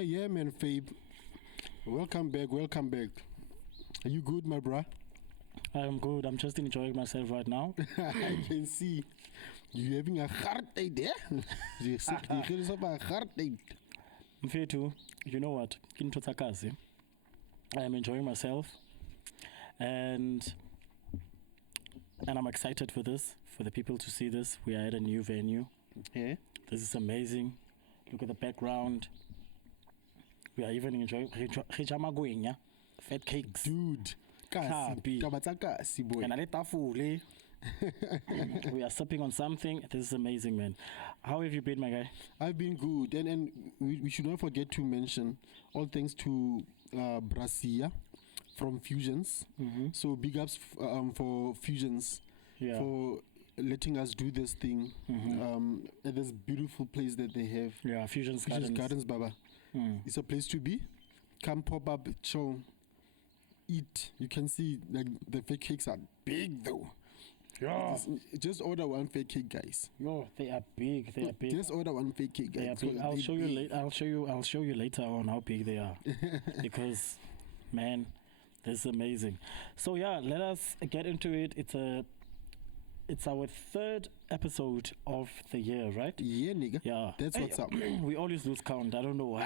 Yeah, man, Fabe. Welcome back. Are you good, my bruh? I'm good. I'm just enjoying myself right now. I can see you having a hard day there. You hear yourself a hard day. Mfethu, you know what? Kintotsakazi. I am enjoying myself, and I'm excited for this, for the people to see this. We are at a new venue. Yeah. This is amazing. Look at the background. We are even enjoying Hijamagwenya, fat cakes. Dude. Happy. Kasi, boy. And tafule. We are sipping on something. This is amazing, man. How have you been, my guy? I've been good. And we should not forget to mention all thanks to Brasia from Fusions. Mm-hmm. So big ups for Fusions for letting us do this thing at this beautiful place that they have. Yeah, Fusions Gardens. Baba. It's a place to be. Come pop up, chill, eat. You can see like the fake cakes are big though. Yeah. Just order one fake cake, guys. No, they are big. They are big. Just order one fake cake, guys. They are big. I'll show you later. I'll show you later on how big they are. Because, man, this is amazing. So yeah, let us get into it. It's our third episode of the year, right? Yeah, nigga. Yeah. That's what's up. We always lose count. I don't know why.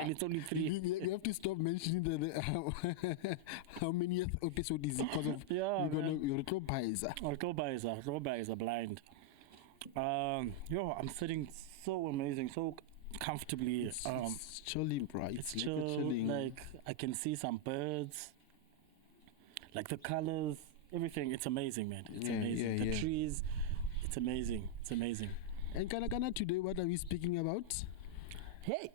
And it's only 3. We have to stop mentioning how many episode is it because of you're blind. I'm sitting so amazing, so comfortably. It's chilling, bro. It's chilling. Like I can see some birds, like the colors, everything. It's amazing, man. It's amazing. The trees, it's amazing. It's amazing. And Kana, today, what are we speaking about? Hey.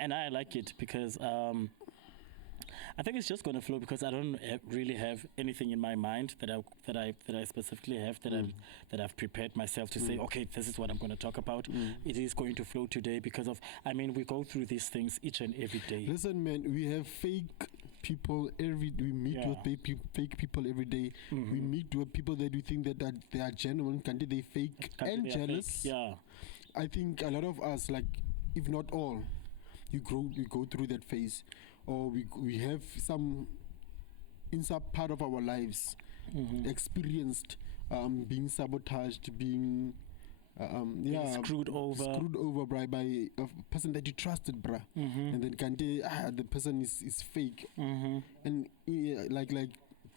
And I like it because I think it's just going to flow because I don't really have anything in my mind that I specifically have that I've prepared myself to say, okay, this is what I'm going to talk about. It is going to flow today because we go through these things each and every day. Listen, man, we have fake people we meet with fake people every day. We meet with people that we think that they are genuine, they fake and jealous. Fake. Yeah. I think a lot of us, like, if not all, we go through that phase, or we have some in some part of our lives experienced being sabotaged, being screwed over by a person that you trusted, bruh. And then the person is fake, and like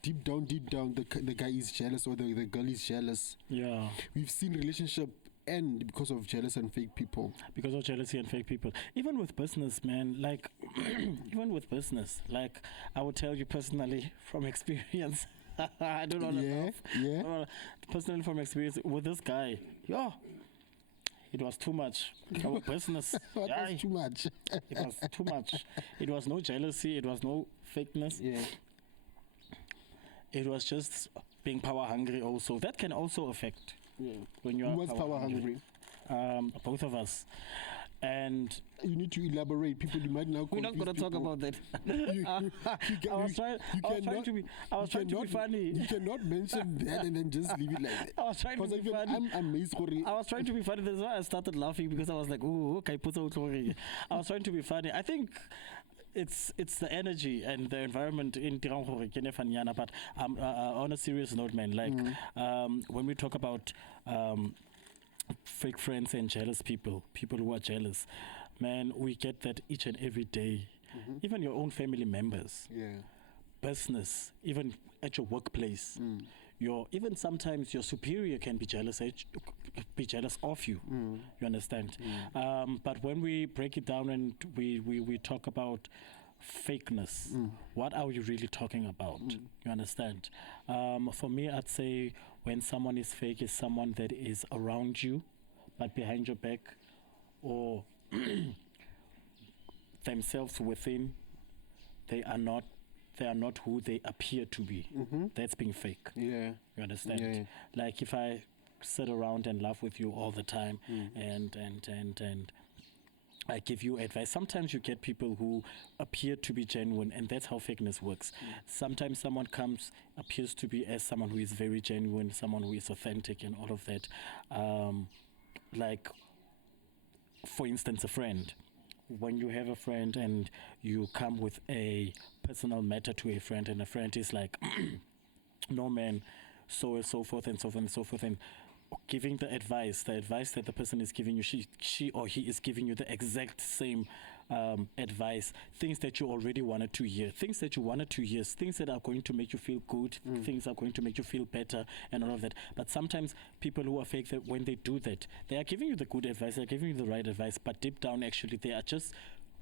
deep down the guy is jealous or the girl is jealous. Yeah, we've seen relationship end because of jealous and fake people. Because of jealousy and fake people. Even with business, man, like even with business, like I will tell you personally from experience. I don't know. Yeah. Personally from experience with this guy. It was too much. Our business. What was too much? It was too much. It was no jealousy. It was no fakeness. Yeah. It was just being power hungry also. That can also affect. Yeah. When you are Who was power hungry? Both of us. And you need to elaborate. People, you might now. We're not going to talk about that. I was trying to be funny. You cannot mention that and then just leave it like that. I was trying to be funny. I'm amazed. I was trying to be funny. That's why I started laughing because I was like, "Oh, okay, put out I was trying to be funny. I think it's the energy and the environment in Tirangore, but on a serious note, man, like when we talk about fake friends and jealous people who are jealous, man, we get that each and every day. Even your own family members, business, even at your workplace, even sometimes your superior can be jealous of you. You understand? But when we break it down and we talk about fakeness, what are you really talking about? You understand? For me, I'd say when someone is fake is someone that is around you but behind your back, or themselves within, they are not who they appear to be. That's being fake. Yeah. You understand? Yeah. Like if I sit around and laugh with you all the time and I give you advice. Sometimes you get people who appear to be genuine, and that's how fakeness works. Sometimes someone appears to be as someone who is very genuine, someone who is authentic and all of that. like, for instance, a friend. When you have a friend and you come with a personal matter to a friend, and a friend is like, no man, so and so forth and so forth and so forth, and giving the advice that the person is giving you, she or he is giving you the exact same advice, things that you already wanted to hear, things that that are going to make you feel good, things are going to make you feel better, and all of that. But sometimes people who are fake, that when they do that, they are giving you the good advice, they're giving you the right advice, but deep down, actually, they are just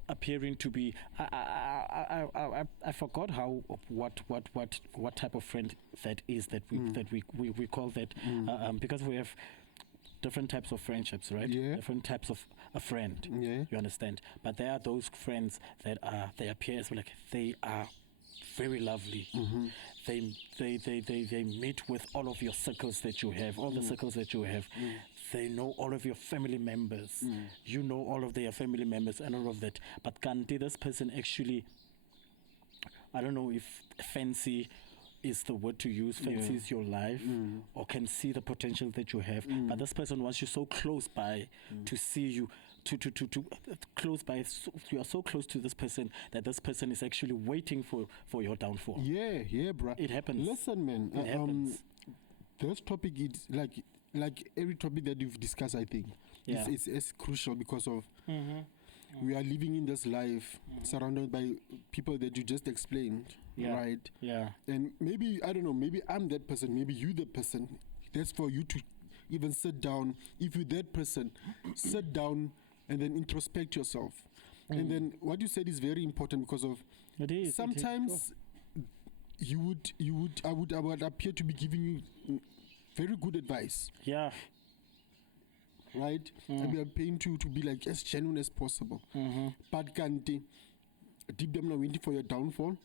appearing to be. I forgot what type of friend that is that we call that, because we have different types of friendships, right? Yeah. Different types of a friend. Yeah. You understand? But there are those friends that they appear as like they are very lovely. They meet with all of your circles that you have, all the circles that you have. They know all of your family members. You know all of their family members and all of that. But Kanti, this person actually, I don't know if fancy is the word to use, fancies your life, or can see the potential that you have. But this person wants you so close by to see you, to close by. You are so close to this person that this person is actually waiting for your downfall. Yeah, bruh. It happens. Listen, man. It happens. This topic is like every topic that you've discussed, I think. Yeah. It's crucial because of we are living in this life surrounded by people that you just explained, right? Yeah. And maybe, I don't know, maybe I'm that person, maybe you the person. That's for you to even sit down. If you're that person, sit down and then introspect yourself. And then what you said is very important because of It is. sometimes I would appear to be giving you very good advice, Yeah. right? And we are paying to be like as genuine as possible. But Kanti, deep down, I'm waiting for your downfall.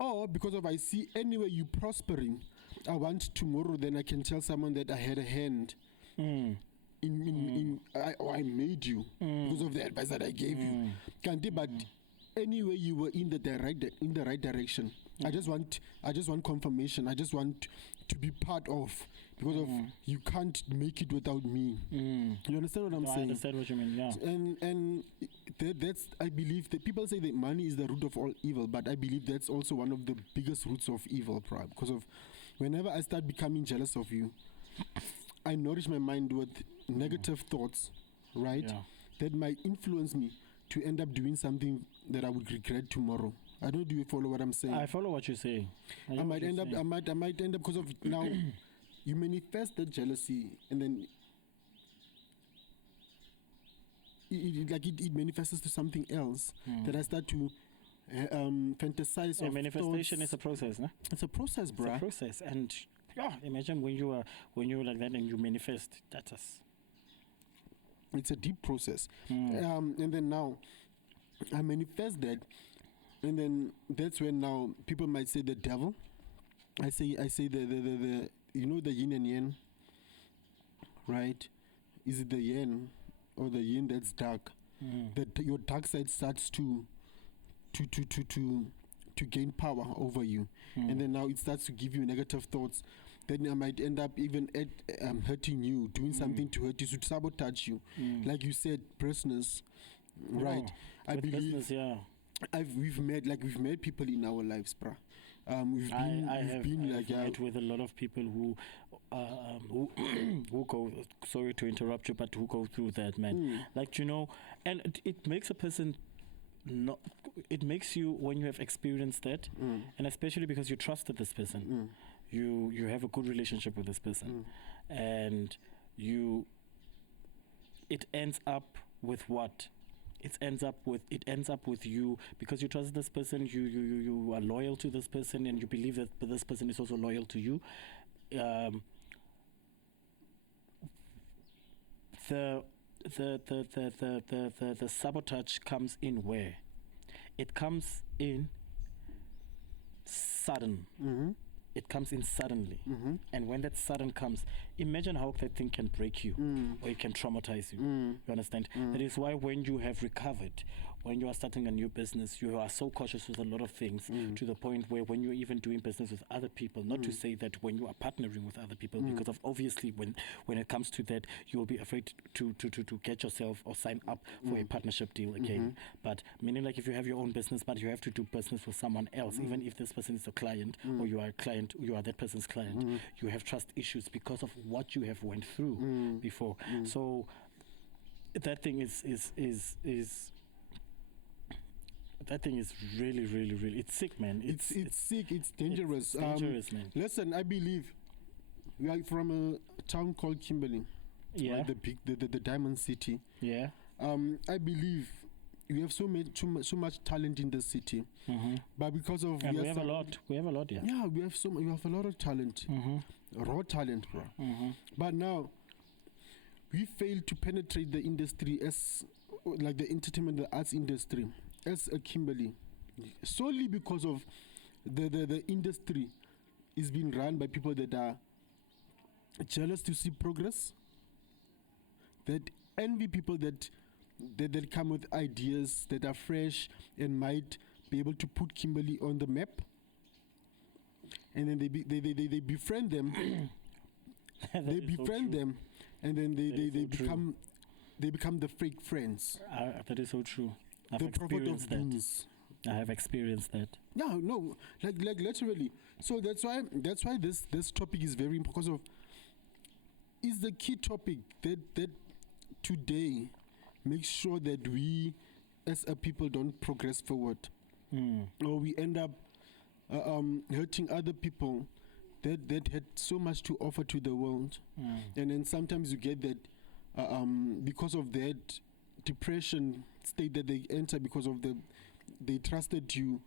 Or because of I see anyway you prospering, I want tomorrow then I can tell someone that I had a hand I made you because of the advice that I gave you. Kanti, but anyway you were in the right direction. I just want confirmation. I just want to be part of, because of you can't make it without me. You understand what I'm saying? I understand what you mean. Yeah. And that's, I believe that people say that money is the root of all evil, but I believe that's also one of the biggest roots of evil, because of whenever I start becoming jealous of you, I nourish my mind with negative thoughts, right? Yeah. That might influence me to end up doing something that I would regret tomorrow. I don't know, do you follow what I'm saying? I follow what you're saying. I might end up because of now you manifest that jealousy, and then it manifests to something else that I start to fantasize of manifestation thoughts. is a process, no? It's a process, It's a bruh. process, and imagine when you're like that and you manifest. It's a deep process. And then now I manifest that, and then that's when now people might say the devil. I say the you know the yin and yang, right? Is it the yin or the yin that's dark? That your dark side starts to gain power over you, and then now it starts to give you negative thoughts. Then I might end up even hurting you, doing something to hurt you, to sabotage you. Like you said, business, right? I believe business, yeah. we've met people in our lives, bruh. We've met with a lot of people who go. Sorry to interrupt you, but who go through that, man. Like, you know, and it makes a person. Not, it makes you, when you have experienced that, and especially because you trusted this person, you have a good relationship with this person, and it ends up with what? It ends up with you, because you trust this person, you are loyal to this person, and you believe that this person is also loyal to you. The sabotage comes in where? It comes in sudden. It comes in suddenly. And when that sudden comes, imagine how that thing can break you or it can traumatize you. You understand? That is why when you have recovered, when you are starting a new business, you are so cautious with a lot of things to the point where when you're even doing business with other people, not to say that when you are partnering with other people, because of obviously when it comes to that, you will be afraid to get yourself or sign up for a partnership deal again. But meaning like if you have your own business, but you have to do business with someone else, even if this person is a client or you are a client, you are that person's client, you have trust issues because of what you have went through before. So that thing is that thing is really, really, really, it's sick, man. It's sick, it's dangerous. It's dangerous, man. Listen, I believe we are from a town called Kimberley. Yeah. Right, the Diamond City. Yeah. I believe we have so much talent in the city. But because of and we have a lot. We have a lot, yeah. Yeah, we have a lot of talent. Raw talent, bro. But now we fail to penetrate the industry as like the entertainment, the arts industry as a Kimberley, solely because of the industry is being run by people that are jealous to see progress, that envy people that come with ideas that are fresh and might be able to put Kimberley on the map, and then they befriend them. They befriend them, and then they become the fake friends. That is so true. I've The prophet of experienced that. doom. I have experienced that. No, like literally. So that's why this topic is very important, because of is the key topic that today makes sure that we as a people don't progress forward, or we end up hurting other people that had so much to offer to the world, and then sometimes you get that because of that depression state that they enter because of they trusted you,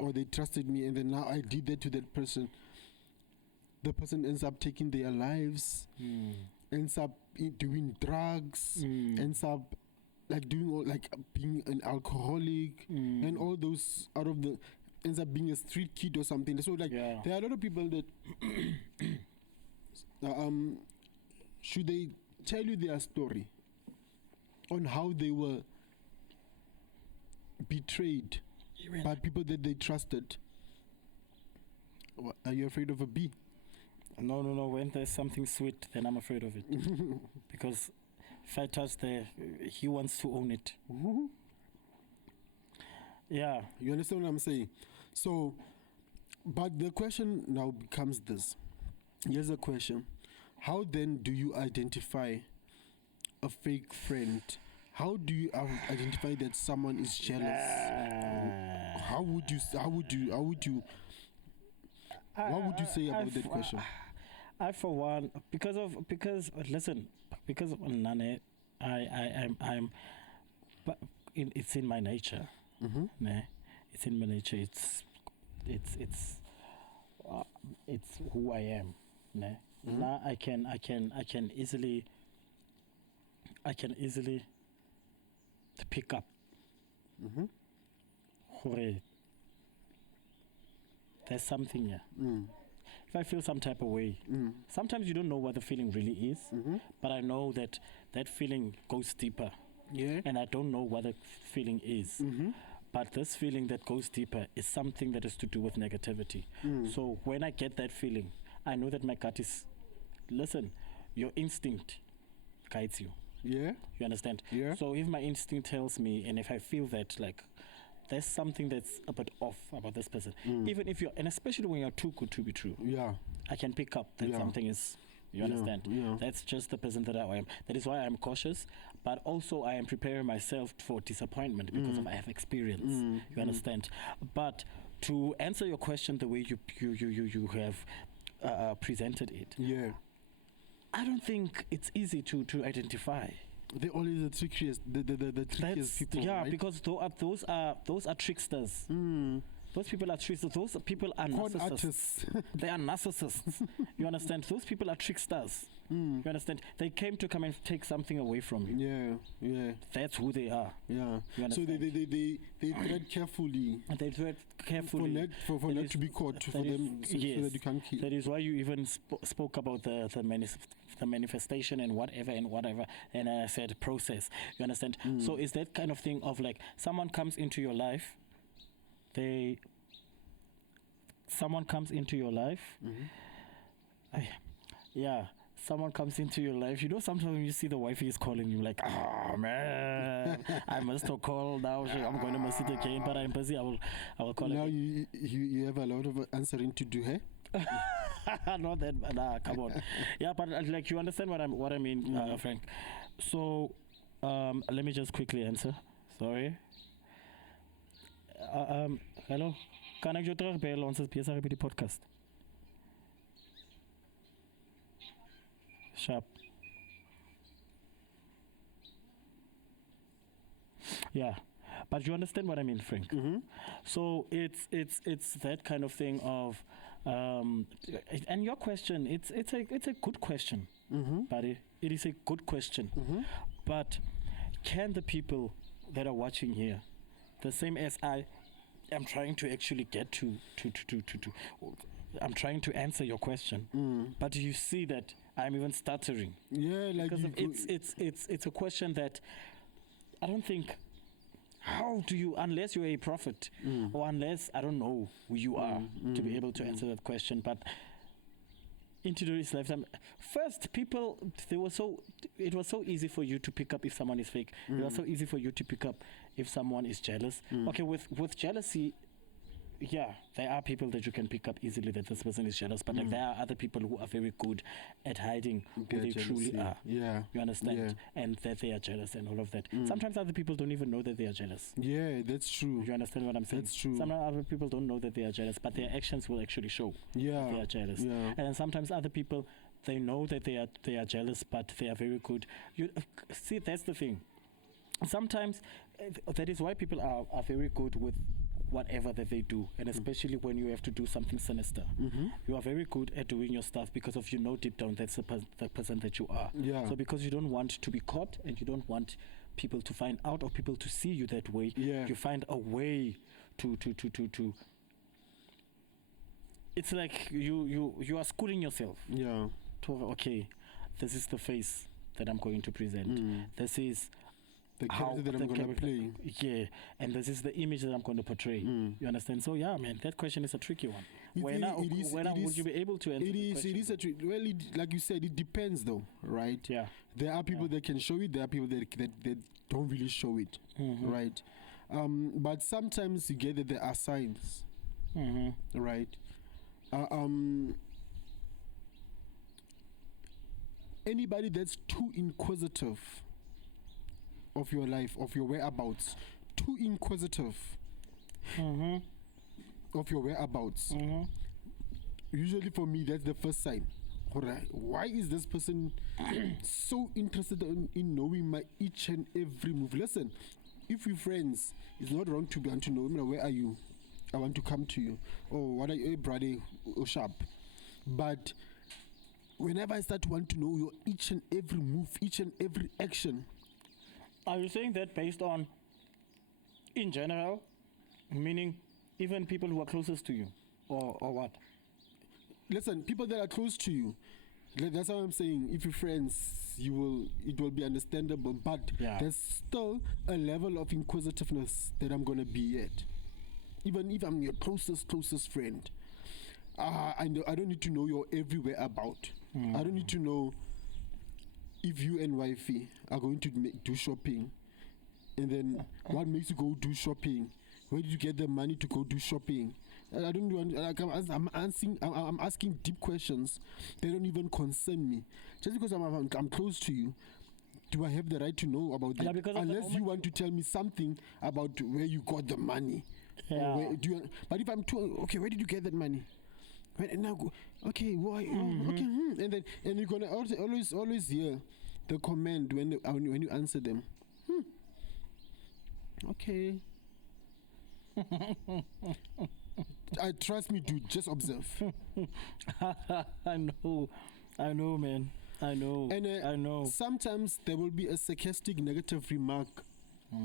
or they trusted me, and then now I did that to that person. The person ends up taking their lives, ends up doing drugs, ends up like doing all, like being an alcoholic, and all those ends up being a street kid or something. So like there are a lot of people that should they tell you their story on how they were betrayed by people that they trusted. Are you afraid of a bee? No. When there's something sweet, then I'm afraid of it. Because if I touch he wants to own it. Yeah. You understand what I'm saying? So, but the question now becomes this. Here's a question. How then do you identify a fake friend? How do you identify that someone is jealous? What would you say about that question? I for one, because listen, because of Nane, I'm but it's in my nature. Nah, it's in my nature. It's who I am. Nah. Now I can easily pick up. There's something here. If I feel some type of way, sometimes you don't know what the feeling really is, but I know that feeling goes deeper. Yeah. And I don't know what the feeling is. But this feeling that goes deeper is something that is to do with negativity. So when I get that feeling, I know that my gut is, listen, your instinct guides you. Yeah. You understand? Yeah. So if my instinct tells me, and if I feel that like there's something that's a bit off about this person, even if and especially when you're too good to be true, I can pick up that something is. You understand? Yeah. That's just the person that I am. That is why I'm cautious, but also I am preparing myself for disappointment because I have experience. You understand? But to answer your question the way you have presented it, I don't think it's easy to identify. They're always the trickiest, the trickiest people. Yeah, right? because those are tricksters. Those people are tricksters. Those people are narcissists. They are narcissists. You understand? Those people are tricksters. You understand? They came to come and take something away from you. Yeah. That's who they are. Yeah. You So understand? they tread carefully. And they tread carefully. For That not is- to be caught. For that is- them, so yes. that you can't kill. That is why you even spoke about the manifestation and whatever. And I said process. You understand? So it's that kind of thing of like someone comes into your life. Someone comes into your life. Someone comes into your life. You know, sometimes when you see the wife is calling you, like, oh man, I must have called now. I'm going to miss it again, but I'm busy. I will call Now again. you have a lot of answering to do, hey? Not that, nah, come on. Yeah, but like you understand what I mean, Frank. So, let me just quickly answer. Sorry. Hello. Kan ek jou terugbel? Ons is besig met die podcast. Sharp. Yeah, but you understand what I mean, Frank. So it's that kind of thing of, and your question, it's a good question, buddy. It is a good question, but can the people that are watching here, the same as I am trying to actually get to I'm trying to answer your question, but you see that I'm even stuttering. Yeah, like Because you it's a question that I don't think. How do you, unless you're a prophet, or unless I don't know who you are to be able to answer that question? But in today's lifetime, first people it was so easy for you to pick up if someone is fake. It was so easy for you to pick up if someone is jealous. Okay, with jealousy. Yeah, there are people that you can pick up easily that this person is jealous, but like there are other people who are very good at hiding who Their they truly jealousy. are. Yeah. You understand? Yeah. And that they are jealous and all of that. Sometimes other people don't even know that they are jealous. Yeah, that's true. You understand what I'm saying? That's true. Sometimes other people don't know that they are jealous, but their actions will actually show Yeah. that they are jealous. Yeah. And then sometimes other people, they know that they are jealous, but they are very good. You see, that's the thing. Sometimes that is why people are very good with whatever that they do, and especially when you have to do something sinister. You are very good at doing your stuff because of you know deep down that's the person that you are. Yeah. So because you don't want to be caught and you don't want people to find out or people to see you that way, Yeah. you find a way to it's like you are schooling yourself Yeah. to, okay, this is the face that I'm going to present. This is The how character that I'm the gonna character- play. Yeah, and this is the image that I'm going to portray. You understand? So yeah, man, that question is a tricky one. When would you be able to answer It the is. question? It is well, like you said, it depends, though, right? Yeah. There are people that can show it. There are people that don't really show it, right? But sometimes you get that there are signs, right? Anybody that's too inquisitive of your life, of your whereabouts, too inquisitive of your whereabouts. Usually for me, that's the first sign. Alright, why is this person so interested in knowing my each and every move? Listen, if we're friends, it's not wrong to want to know, where are you? I want to come to you. Oh, what are you, hey, brother, oh, sharp. But whenever I start to want to know your each and every move, each and every action, Are you saying that based on, in general, meaning even people who are closest to you, or what? listen, people that are close to you, that's how I'm saying. If you're friends, it will be understandable. But Yeah. there's still a level of inquisitiveness that I'm gonna be at, even if I'm your closest friend. I don't need to know your everywhere about. I don't need to know if you and wifey are going to do shopping, and then what makes you go do shopping? Where did you get the money to go do shopping? I don't want. Like, I'm asking deep questions. They don't even concern me. Just because I'm close to you, do I have the right to know about Yeah, that? because at the Unless you moment want to tell me something about where you got the money. Or Yeah. but if I'm too okay, where did you get that money? And now go, okay, why? Okay, and you're gonna always hear the comment when you answer them. Okay. I trust me, dude. Just observe. I know, man. I know. And I know. sometimes there will be a sarcastic negative remark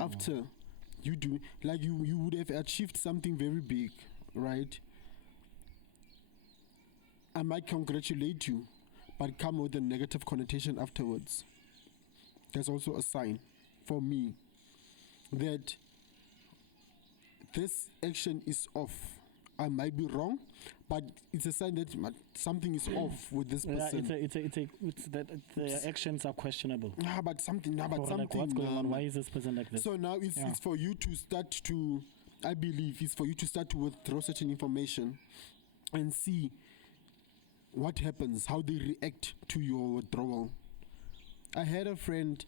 after you do, like you would have achieved something very big, right? I might congratulate you, but come with a negative connotation afterwards. That's also a sign for me that this action is off. I might be wrong, but it's a sign that something is off with this Yeah, person. it's that the actions are questionable. But something, but Or something. like, what's going on? Why is this person like this? So now it's for you to start to, I believe, it's for you to start to withdraw certain information and see what happens, how they react to your withdrawal. I had a friend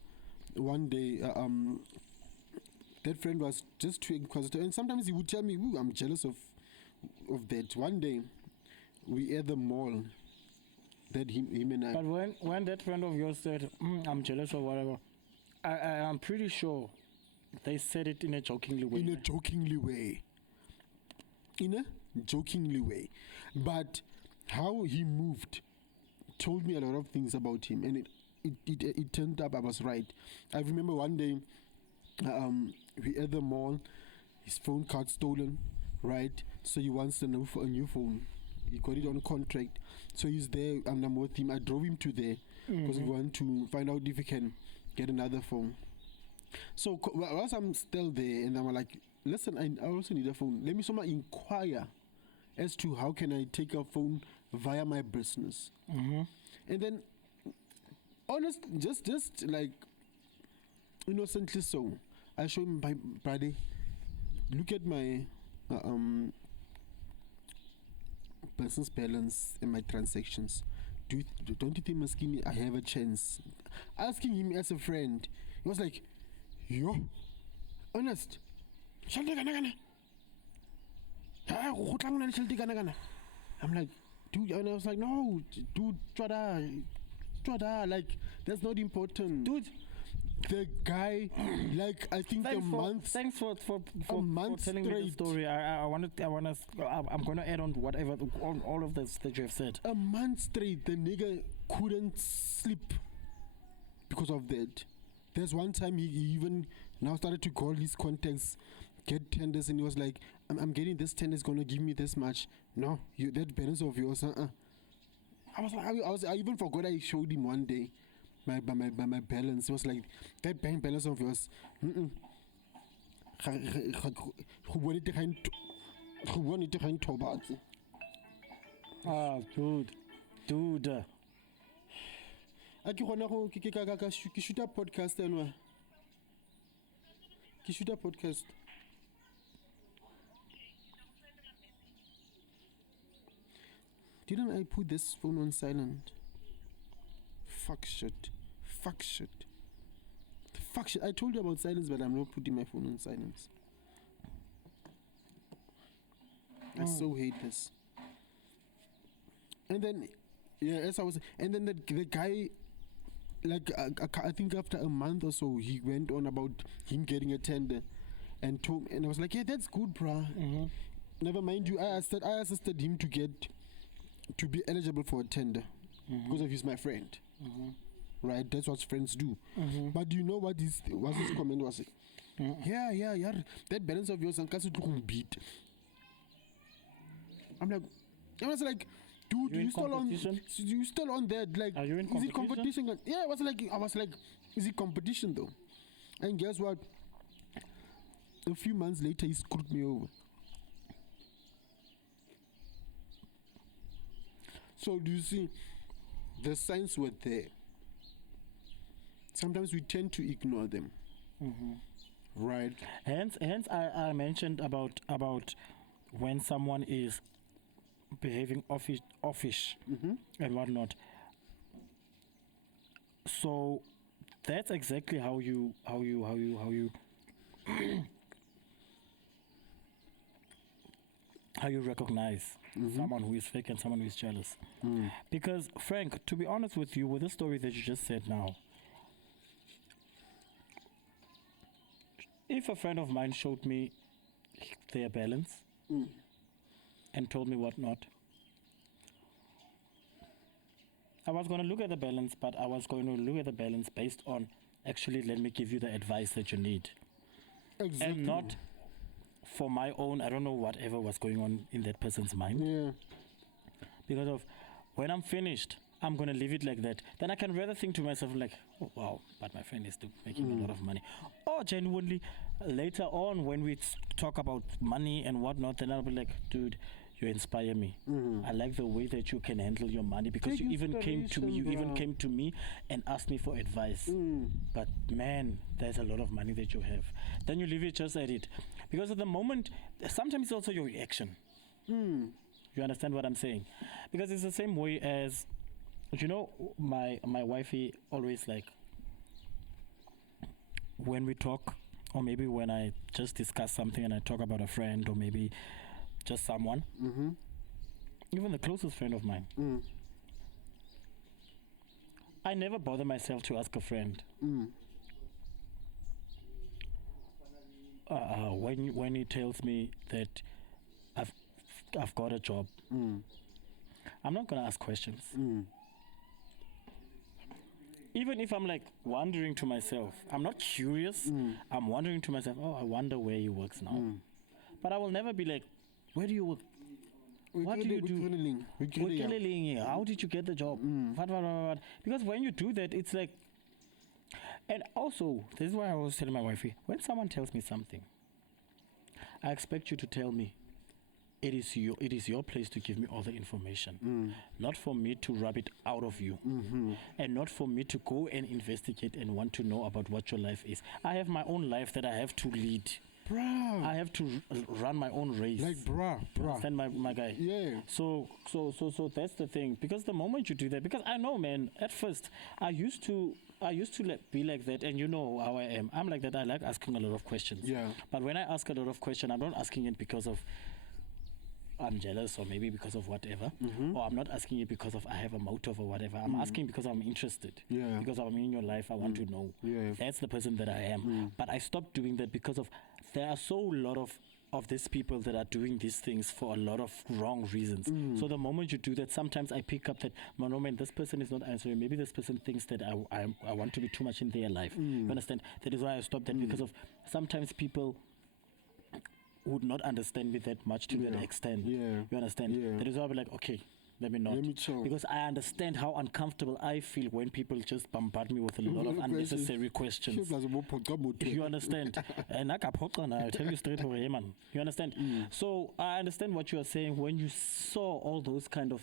one day, that friend was just too inquisitive, and sometimes he would tell me, "Ooh, I'm jealous of that." One day, we at the mall, that him and I. But when that friend of yours said, I'm jealous or whatever, I'm pretty sure they said it in a jokingly way. In a jokingly way. But how he moved told me a lot of things about him, and it turned up I was right. I remember one day, we at the mall, his phone got stolen, right? So he wants a new phone. He got it on contract. So he's there, and I'm with him. I drove him to there because we want to find out if he can get another phone. So once I'm still there, and I'm like, listen, I also need a phone. Let me somehow inquire as to how can I take a phone via my business. And then, just like innocently so, I show him my buddy. Look at my business balance and my transactions. Don't you think, Maskini, I have a chance? Asking him as a friend, he was like, yo, honest. I'm like, dude, and I was like, no, dude, Chwada, like, that's not important. Dude, the guy, like, I think thanks a month. Thanks for month telling me the straight. story. I'm gonna add on whatever on all of this that you have said. A month straight, the nigga couldn't sleep because of that. There's one time he even now started to call his contacts, get tenders, and he was like, I'm getting this tender, is gonna give me this much. No, that balance of yours, I even forgot I showed him one day my balance. It was like, that bank balance of yours. Ah, dude. Ke shoot a podcast anwa. Ke shoot a podcast. Didn't I put this phone on silent? Fuck shit. I told you about silence, but I'm not putting my phone on silence. I so hate this. And then, as I was, and then the guy, like, I think after a month or so, he went on about him getting a tender, and told, and I was like, yeah, that's good, bruh. Never mind you, I assisted him to be eligible for a tender because of he's my friend. Right, that's what friends do. But do you know what his comment was? Yeah, that balance of yours and beat. I'm like, I was like, dude, you still on that? Like, are you in is it competition? competition? Yeah, I was like, is it competition though? And guess what? A few months later, he screwed me over. So do you see? The signs were there. Sometimes we tend to ignore them. Right. Hence, I mentioned about when someone is behaving offish and whatnot. So that's exactly how you how you recognize someone who is fake and someone who is jealous. Because, Frank, to be honest with you, with the story that you just said now, if a friend of mine showed me their balance and told me what not, I was going to look at the balance, but I was going to look at the balance based on actually let me give you the advice that you need. Exactly. And not for my own, I don't know, whatever was going on in that person's mind. Yeah. Because of when I'm finished, I'm going to leave it like that. Then I can rather think to myself, like, oh, wow, but my friend is still making a lot of money. Or genuinely, later on, when we talk about money and whatnot, then I'll be like, dude, you inspire me. I like the way that you can handle your money because Big you even came to me. You even inspiration, bro. came to me and asked me for advice. But man, there's a lot of money that you have. Then you leave it just at it, because at the moment, sometimes it's also your reaction. You understand what I'm saying? Because it's the same way as, you know, my wifey always like when we talk, or maybe when I just discuss something and I talk about a friend or maybe just someone, even the closest friend of mine, I never bother myself to ask a friend. When he tells me that I've got a job, I'm not gonna ask questions. Even if I'm like wondering to myself, I'm not curious. I'm wondering to myself, oh, I wonder where he works now. But I will never be like, where do you work? What do you do? How did you get the job? What? Because when you do that, it's like, and also, this is why I was telling my wifey, when someone tells me something, I expect you to tell me. It is your place to give me all the information, not for me to rub it out of you, and not for me to go and investigate and want to know about what your life is. I have my own life that I have to lead. Bruh. I have to run my own race. Like, bruh. Understand my guy? Yeah. So that's the thing. Because the moment you do that, because I know, man, at first I used to be like that, and you know how I am. I'm like that. I like asking a lot of questions. Yeah. But when I ask a lot of questions, I'm not asking it because of I'm jealous or maybe because of whatever, or I'm not asking it because of I have a motive or whatever. I'm asking because I'm interested. Yeah. Because I'm in your life, I want to know. Yeah. That's the person that I am. But I stopped doing that because of there are so lot of these people that are doing these things for a lot of wrong reasons. So the moment you do that, sometimes I pick up that, no man, this person is not answering. Maybe this person thinks that I want to be too much in their life. You understand? That is why I stopped that, because of sometimes people would not understand me that much to that extent. Yeah. You understand? Yeah. That is why I'll be like, okay, let me not. Let me chill. Because I understand how uncomfortable I feel when people just bombard me with a lot of unnecessary questions. You understand? And I'll tell you straight away, man. You understand? So I understand what you are saying when you saw all those kind of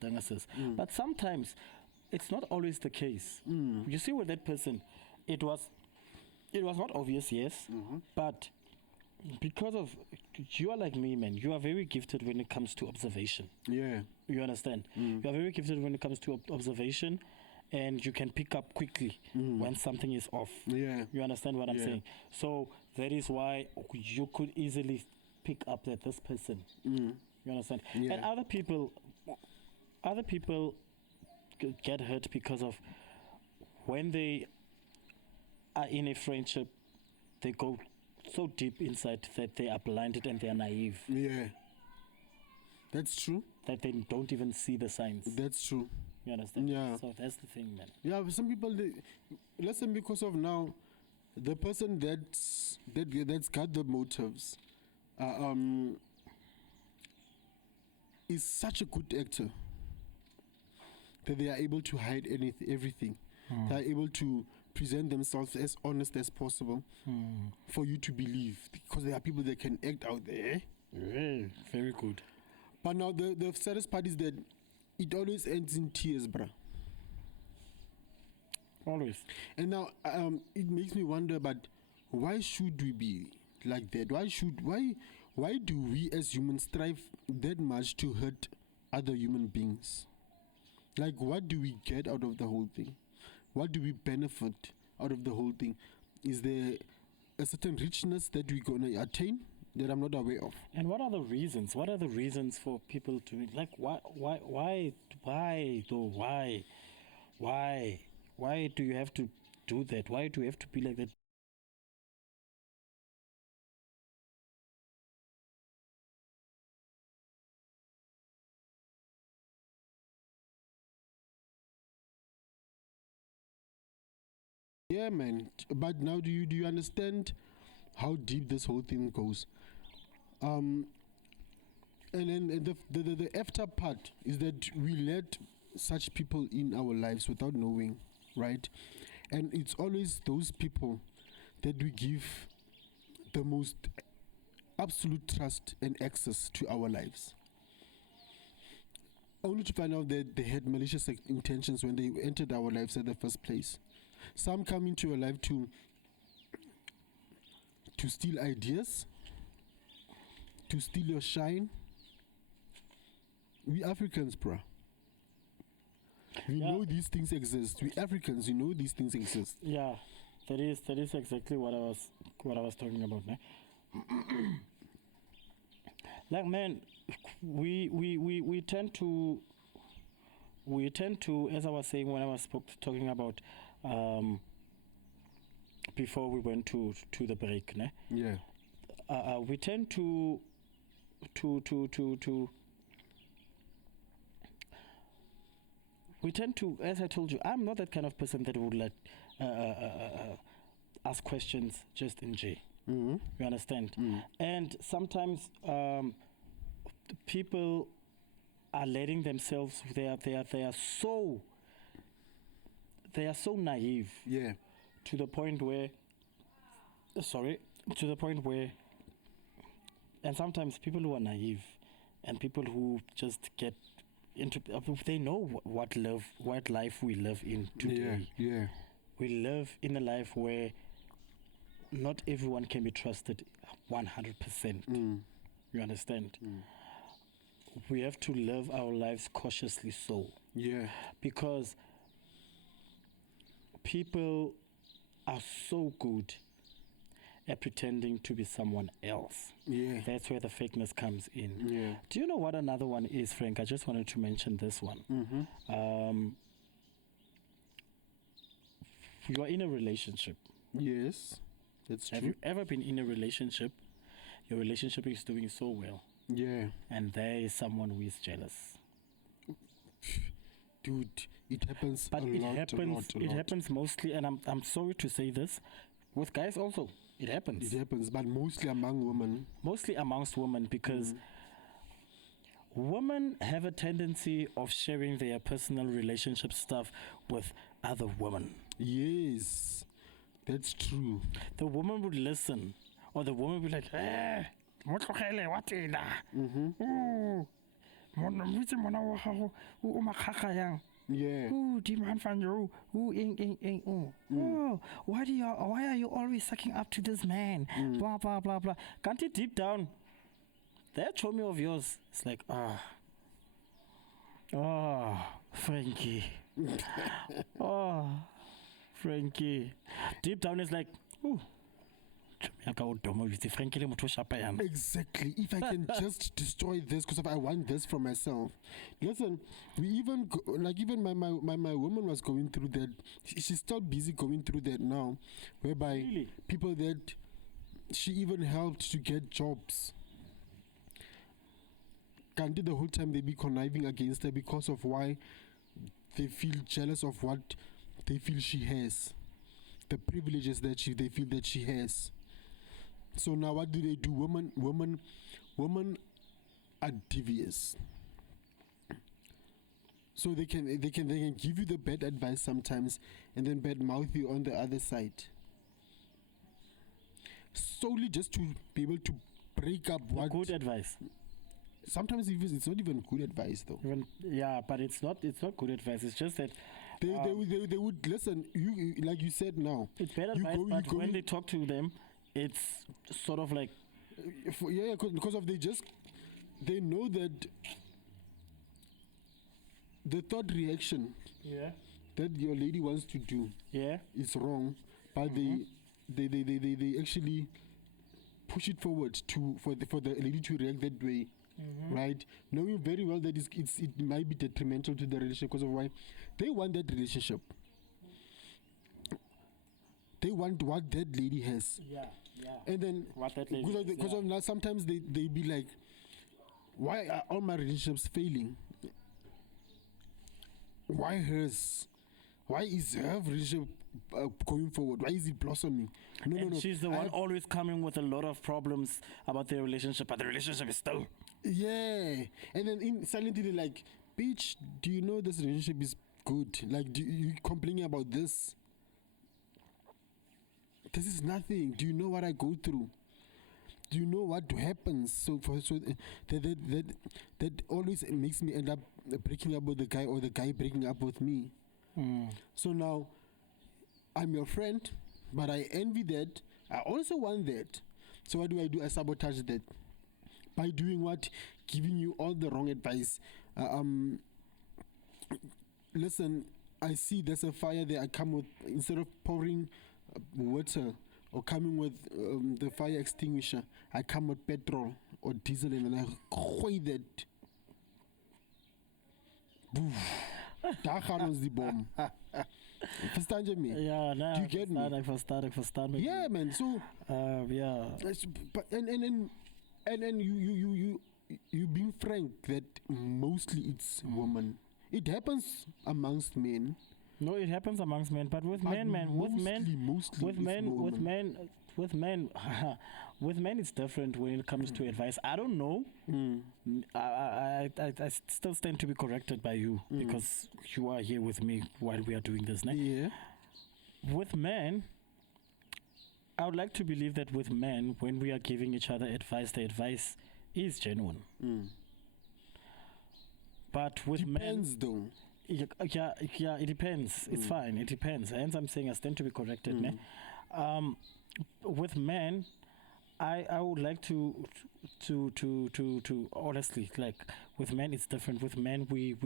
dances. But sometimes it's not always the case. You see with that person, it was not obvious, yes, but because of you are like me, man, you are very gifted when it comes to observation. Yeah. You understand? You are very gifted when it comes to observation, and you can pick up quickly when something is off. Yeah. You understand what I'm saying? So that is why you could easily pick up that this person. You understand? Yeah. And other people get hurt because of when they are in a friendship, they go so deep inside that they are blinded and they are naive. Yeah. That's true. That they don't even see the signs. That's true. You understand? Yeah. So that's the thing, man. Yeah, but some people, let's say because of now, the person that's got the motives, is such a good actor that they are able to hide everything. They are able to present themselves as honest as possible for you to believe, because there are people that can act out there. Yeah, very good. But now the saddest part is that it always ends in tears, bruh. Always. And now it makes me wonder, but why should we be like that? Why do we as humans strive that much to hurt other human beings? Like, what do we get out of the whole thing? What do we benefit out of the whole thing? Is there a certain richness that we're gonna attain that I'm not aware of? And what are the reasons? What are the reasons for people doing, like, why though? Why do you have to do that? Why do you have to be like that? Yeah, man. But now, do you understand how deep this whole thing goes? Um, and then the after part is that we let such people in our lives without knowing, right? And it's always those people that we give the most absolute trust and access to our lives, only to find out that they had malicious intentions when they entered our lives at the first place. Some come into your life to steal ideas, to steal your shine. We Africans, bruh. We Yeah. know these things exist. We Africans, we know these things exist. Yeah, that is exactly what I was talking about. Né? Like man, we tend to as I was saying when I was talking about before we went to the break, né? Yeah. We tend to we tend to, as I told you, I'm not that kind of person that would let ask questions just in J. Mm-hmm. You understand? Mm. And sometimes people are letting themselves. They are so naive Yeah. to the point where. Sorry, to the point where. And sometimes people who are naive, and people who just get into, they know what life we live in today. Yeah. We live in a life where not everyone can be trusted 100%. Mm. You understand? Mm. We have to live our lives cautiously so, Yeah. because people are so good at pretending to be someone else. Yeah. That's where the fakeness comes in. Yeah. Do you know what another one is, Frank? I just wanted to mention this one. Mm-hmm. You are in a relationship. Yes. That's Have true. you ever been in a relationship? Your relationship is doing so well, Yeah. and there is someone who is jealous. Dude, it happens But a it lot, happens. a lot. It happens mostly, and I'm sorry to say this, with guys also. It happens. It happens, but mostly among women. Mostly amongst women, because women have a tendency of sharing their personal relationship stuff with other women. Yes, that's true. The woman would listen, or the woman would be like, what in Mm-hmm. Yeah. Ooh, demand fan you. Ooh, ing. Oh, why are you always sucking up to this man? Blah blah blah blah. Can't it deep down? That chommy of yours, it's like Frankie. Frankie. Deep down it's like, ooh. Frankie le motho o shapa yana. Exactly. If I can just destroy this because I want this for myself. Listen, we even even my woman was going through that. She's still busy going through that now, whereby Really? people that she even helped to get jobs. Can't the whole time they be conniving against her because of why they feel jealous of what they feel she has, the privileges that they feel that she has. So now what do? Women are devious. So they can give you the bad advice sometimes and then bad mouth you on the other side. Solely just to be able to break up what Good advice. sometimes it's not even good advice though. Even, yeah, but it's not good advice. It's just that They would listen. You like you said now. it's bad You advice, go- you but go when in- they talk to them, it's sort of like, Yeah, because of they know that the third reaction yeah, that your lady wants to do yeah, is wrong, but they actually push it forward for the lady to react that way, right? Knowing very well that it might be detrimental to the relationship because of why they want that relationship. They want what that lady has, yeah. and then What that lady because has, because yeah. of now sometimes they be like, why are all my relationships failing? Why hers? Why is her relationship going forward? Why is it blossoming? And she's the one always coming with a lot of problems about their relationship, but the relationship is still. Yeah. And then silently like, bitch, do you know this relationship is good? Like, do you complaining about this? This is nothing. Do you know what I go through? Do you know what happens? That always makes me end up breaking up with the guy, or the guy breaking up with me. So now I'm your friend, but I envy that. I also want that. So what do? I sabotage that by doing what? Giving you all the wrong advice. Listen, I see there's a fire there. I come with, instead of pouring water or coming with the fire extinguisher, I come with petrol or diesel, and then I gooi that. Boof. That was the bomb. Understand me? Yeah, no, do you get me? I understand. Yeah, man. So yeah. But and you being frank that mostly it's women. It happens amongst men. No, it happens amongst men, but with men, with men, it's different when it comes to advice. I don't know. I still stand to be corrected by you because you are here with me while we are doing this. Né? Yeah. With men, I would like to believe that with men, when we are giving each other advice, the advice is genuine. But with depends men, though. Yeah, it depends. It's fine. It depends. Hence, I'm saying I stand to be corrected. Ne? With men, I would like to honestly, like, with men it's different. With men, we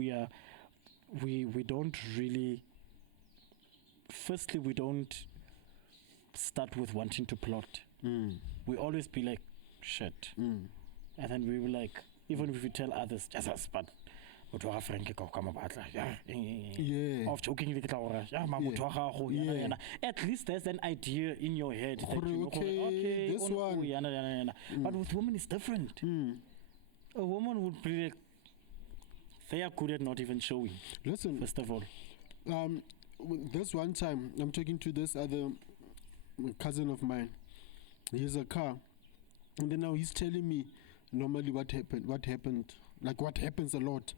don't really. Firstly, we don't start with wanting to plot. We always be like, shit, and then we will like, even if we tell others, just us, but. Yeah. Of jokingly, at least there's an idea in your head that you know, okay, this one. But with women it's different. A woman would be like, they are good at not even showing. Listen, first of all, this one time I'm talking to this other cousin of mine. He has a car, and then now he's telling me normally what happened, like what happens a lot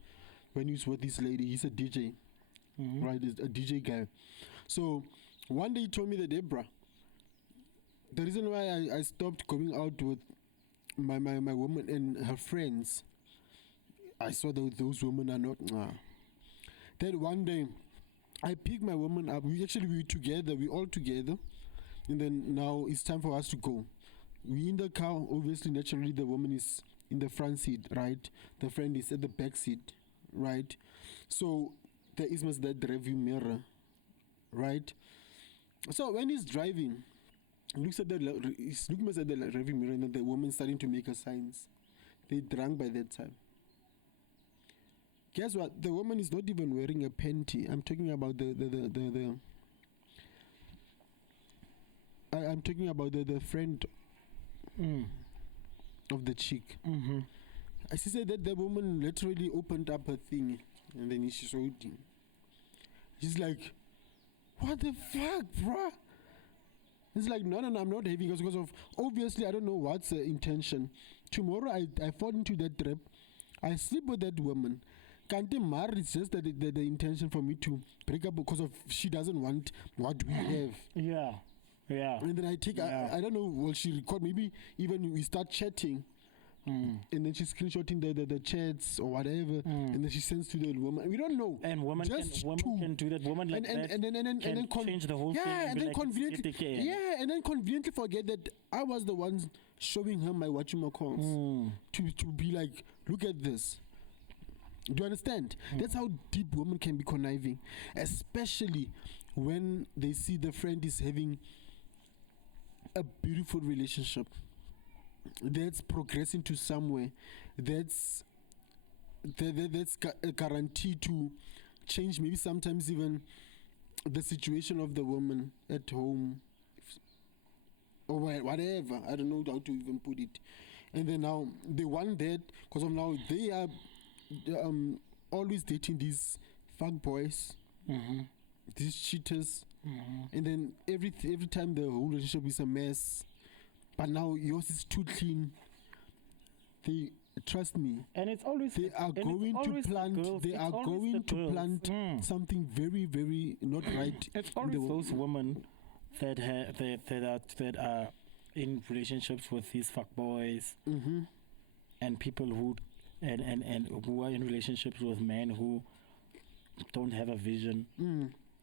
when he's with this lady. He's a DJ, right? He's a DJ guy. So one day he told me that, Deborah, the reason why I stopped going out with my woman and her friends, I saw that those women are not. That one day I picked my woman up. We were together. We all together, and then now it's time for us to go. We in the car. Obviously, naturally, the woman is in the front seat, right? The friend is at the back seat, right? So there is that rearview mirror, right? So when he's driving, he's looking at the rearview mirror, and then the woman starting to make her signs. They drank by that time. Guess what? The woman is not even wearing a panty. I'm talking about I'm talking about the friend of the chick. I said that the woman literally opened up her thing, and then she showed him. She's like, what the fuck, bruh? It's like, no, I'm not having it because of, obviously, I don't know what's the intention. Tomorrow, I fall into that trap. I sleep with that woman. Can't marry, it's just that the intention for me to break up because of she doesn't want what we have. Yeah. And then I take, I don't know, will she record? Maybe even we start chatting. And then she's screenshotting the chats or whatever, and then she sends to the woman. We don't know. And women can do that. Women like that and then change the whole thing. And then conveniently forget that I was the one showing her my whatchamacalls to be like, look at this. Do you understand? That's how deep women can be conniving, especially when they see the friend is having a beautiful relationship that's progressing to somewhere, that's a guarantee to change, maybe sometimes even the situation of the woman at home or whatever. I don't know how to even put it. And then now they want that because of now they are always dating these fuck boys, these cheaters, And then every time the whole relationship is a mess, but now yours is too clean. They trust me. And it's always They are going to plant. They are going to plant something very, very not right. It's always those women that are in relationships with these fuckboys and people who and who are in relationships with men who don't have a vision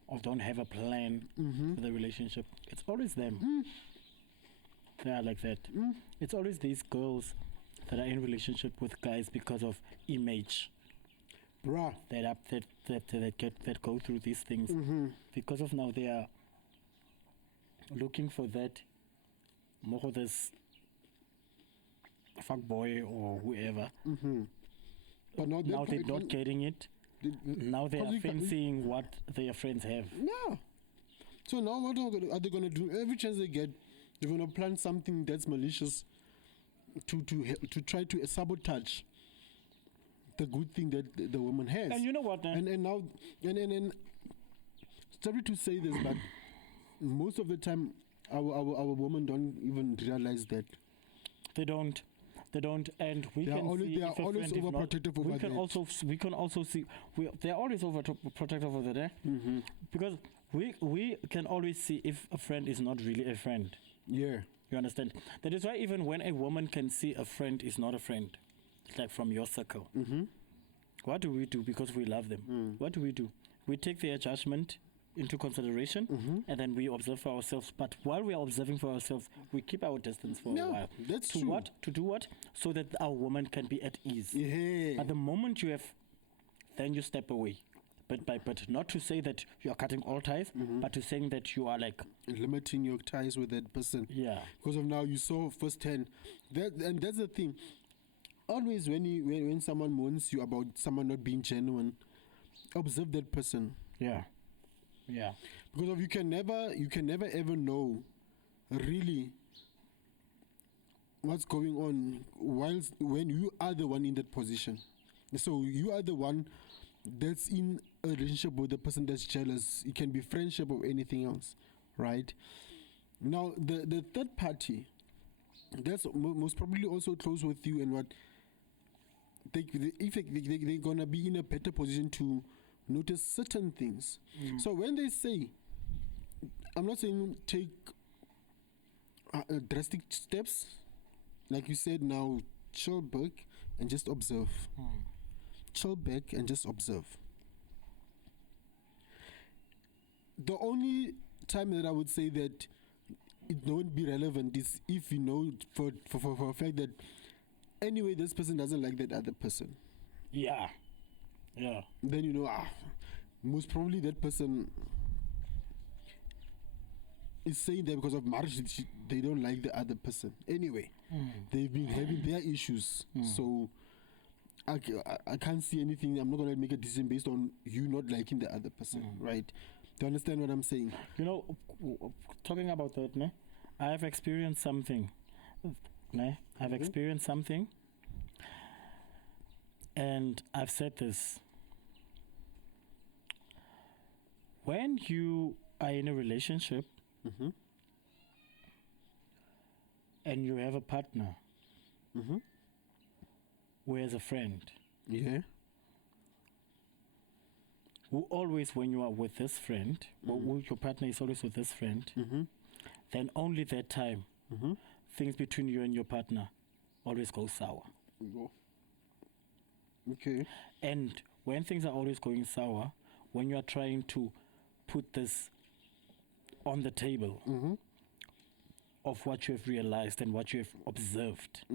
or don't have a plan for the relationship. It's always them. They are like that. It's always these girls that are in relationship with guys because of image. Bruh. That go through these things because of now they are looking for that more of this fuck boy or whoever. But now they're not getting it. Now they are fancying what their friends have. Yeah. So now what are they going to do? Every chance they get, they're going to plant something that's malicious to try to sabotage the good thing that the woman has. And you know what? And now sorry to say this, but most of the time our women don't even realize that. They don't, and we they can always, see they are always overprotective over that. We can also see they're always overprotective over that, because we can always see if a friend is not really a friend. Yeah, you understand. That is why even when a woman can see a friend is not a friend, like from your circle, what do we do? Because we love them. What do? We take their judgment into consideration, and then we observe for ourselves. But while we are observing for ourselves, we keep our distance for a while. That's true. What? To do what? So that our woman can be at ease. Yeah. At the moment you have, then you step away. But not to say that you are cutting all ties, but to saying that you are like limiting your ties with that person. Yeah. Because of now you saw firsthand. And that's the thing. Always when someone moans you about someone not being genuine, observe that person. Yeah. Yeah. Because of you can never ever know really what's going on when you are the one in that position. So you are the one that's in a relationship with the person that's jealous. It can be friendship or anything else, right? Now the third party that's most probably also close with you, and what they're gonna be in a better position to notice certain things. So when they say, I'm not saying take drastic steps, like you said, now chill back and just observe. Chill back and just observe. The only time that I would say that it won't be relevant is if you know for a fact that anyway this person doesn't like that other person. Yeah. Yeah. Then you know, most probably that person is saying that because of marriage, they don't like the other person. Anyway, they've been having their issues. So I can't see anything. I'm not going to make a decision based on you not liking the other person, right? Do you understand what I'm saying? You know, talking about that, ne? I have experienced something. Ne? I've experienced something. And I've said this. When you are in a relationship and you have a partner who has a friend, who always, when you are with this friend, or your partner is always with this friend, then only that time things between you and your partner always go sour. Okay. And when things are always going sour, when you are trying to put this on the table of what you have realized and what you have observed,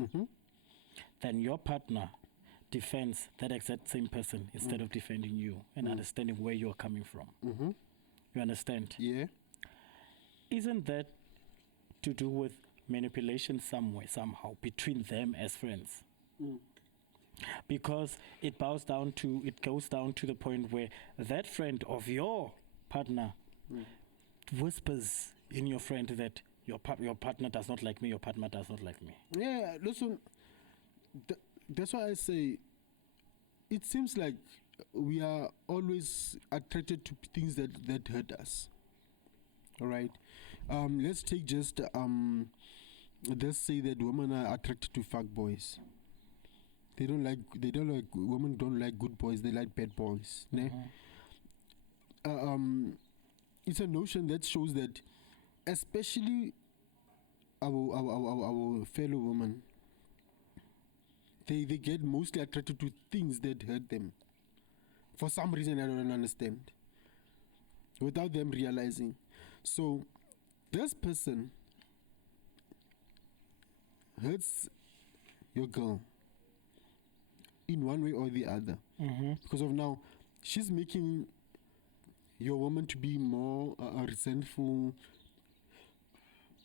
then your partner defends that exact same person instead of defending you and understanding where you are coming from. You understand? Yeah. Isn't that to do with manipulation somehow between them as friends? Because it goes down to the point where that friend of your partner whispers in your friend that your partner does not like me, your partner does not like me. Yeah, listen, that's why I say it seems like we are always attracted to things that hurt us. All right. Let's take just let's say that women are attracted to fuck boys. They don't like women don't like good boys. They like bad boys. Ne? It's a notion that shows that, especially our fellow women, they get mostly attracted to things that hurt them. For some reason I don't understand. Without them realizing. So this person hurts your girl in one way or the other. Because of now, she's making your woman to be more resentful,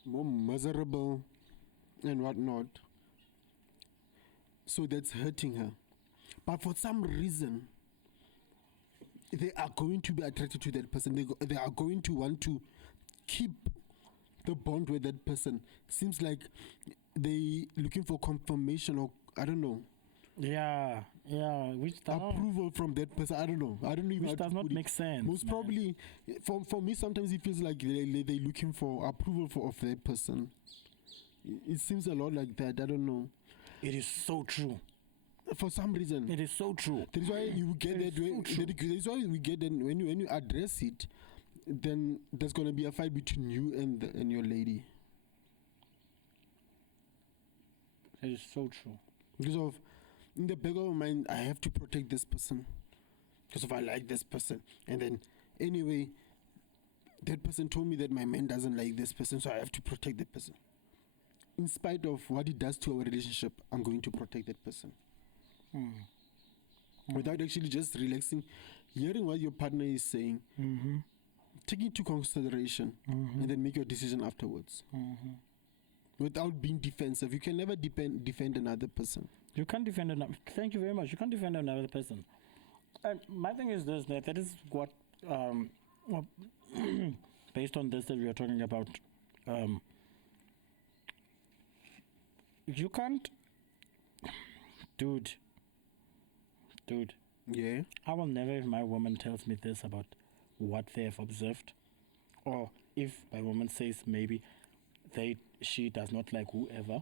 more miserable, and whatnot. So that's hurting her. But for some reason, they are going to be attracted to that person. They are going to want to keep the bond with that person. Seems like they looking for confirmation, or I don't know. Yeah, which approval from that person. I don't know. Which does not make sense. Most probably, for me, sometimes it feels like they're looking for approval of that person. It seems a lot like that. I don't know. It is so true. For some reason, it is so true. That is why you get that. That is why we get that when you address it, then there's gonna be a fight between you and your lady. It is so true. Because of, in the back of my mind, I have to protect this person because if I like this person, and then anyway, that person told me that my man doesn't like this person, so I have to protect that person. In spite of what it does to our relationship, I'm going to protect that person. Without actually just relaxing, hearing what your partner is saying, take it into consideration, and then make your decision afterwards. Without being defensive. You can never defend another person. You can't defend another. Thank you very much. You can't defend another person. And my thing is this: that is what, based on this that we are talking about, you can't, dude. Yeah. I will never, if my woman tells me this about what they have observed, or if my woman says maybe she does not like whoever,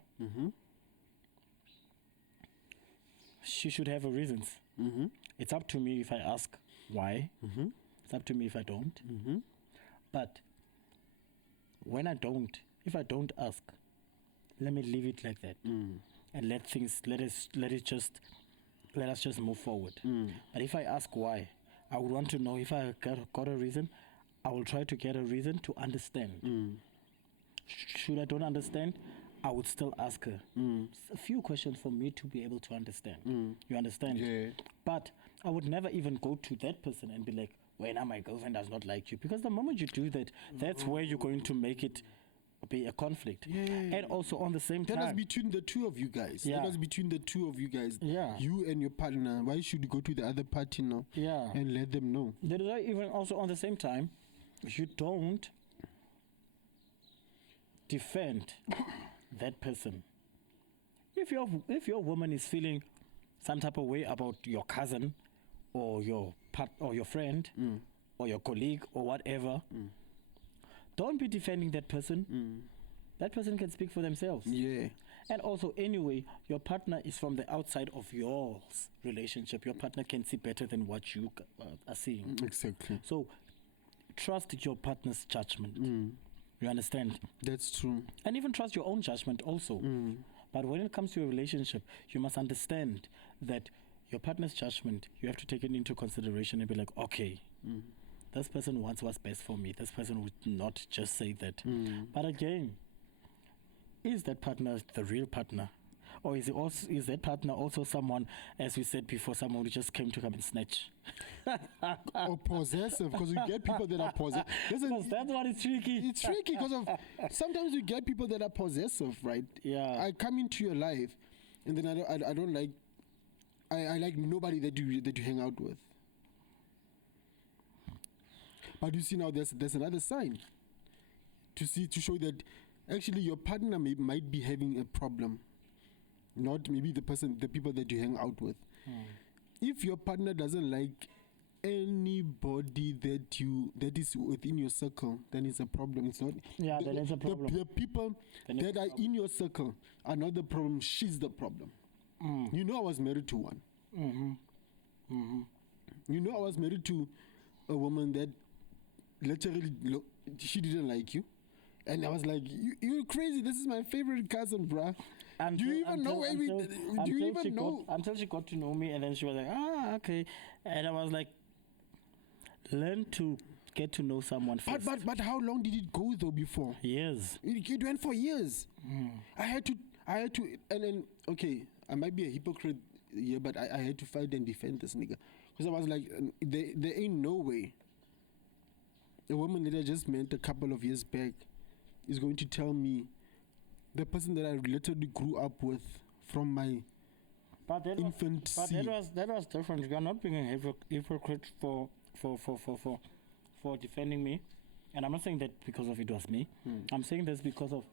she should have a reasons. It's up to me if I ask why. It's up to me if I don't. But when if I don't ask, let me leave it like that, and let us just move forward. But if I ask why, I would want to know. If I got a reason, I will try to get a reason to understand. Should I don't understand, I would still ask her a few questions for me to be able to understand. You understand? Yeah. But I would never even go to that person and be like, well, now my girlfriend does not like you. Because the moment you do that, that's where you're going to make it be a conflict. And also on the same time, that was between the two of you guys. That was between the two of you guys. You and your partner. Why should you go to the other party now? And let them know. That is why even also on the same time, you don't defend that person. If your woman is feeling some type of way about your cousin or your friend or your colleague or whatever, don't be defending that person. That person can speak for themselves. And also, anyway, your partner is from the outside of your relationship. Your partner can see better than what you are seeing. Exactly. So trust your partner's judgment. You understand? That's true. And even trust your own judgment also. But when it comes to a relationship, you must understand that your partner's judgment, you have to take it into consideration and be like, okay, this person wants what's best for me. This person would not just say that. But again, is that partner the real partner? Or is that partner also someone, as we said before, someone who just came to come and snatch? Or possessive, because you get people that are possessive. Listen, that's what is tricky. It's tricky because of sometimes you get people that are possessive, right? I come into your life, and then I don't like. I like nobody that you hang out with. But you see now, there's another sign to show that actually your partner might be having a problem. Not maybe the people that you hang out with. If your partner doesn't like anybody that is within your circle, then it's a problem. It's not. Yeah, then it's a problem. The people Then it's that a are problem. in your circle are not the problem. She's the problem. Mm. You know, I was married to one. Mm-hmm. Mm-hmm. You know, I was married to a woman that literally she didn't like you, and I was like, "You're crazy. This is my favorite cousin, bruh." Do you even know where we? Do you even know? Until she got to know me, and then she was like, "Ah, okay," and I was like, "Learn to get to know someone first." But how long did it go though before? Years. It went for years. Mm. I had to, and then okay, I might be a hypocrite here, but I had to fight and defend this nigga because I was like, there ain't no way a woman that I just met a couple of years back is going to tell me the person that I literally grew up with from my But that infancy. that was different. You are not being a hypocrite for defending me, and I'm not saying that because of it was me. I'm saying this because of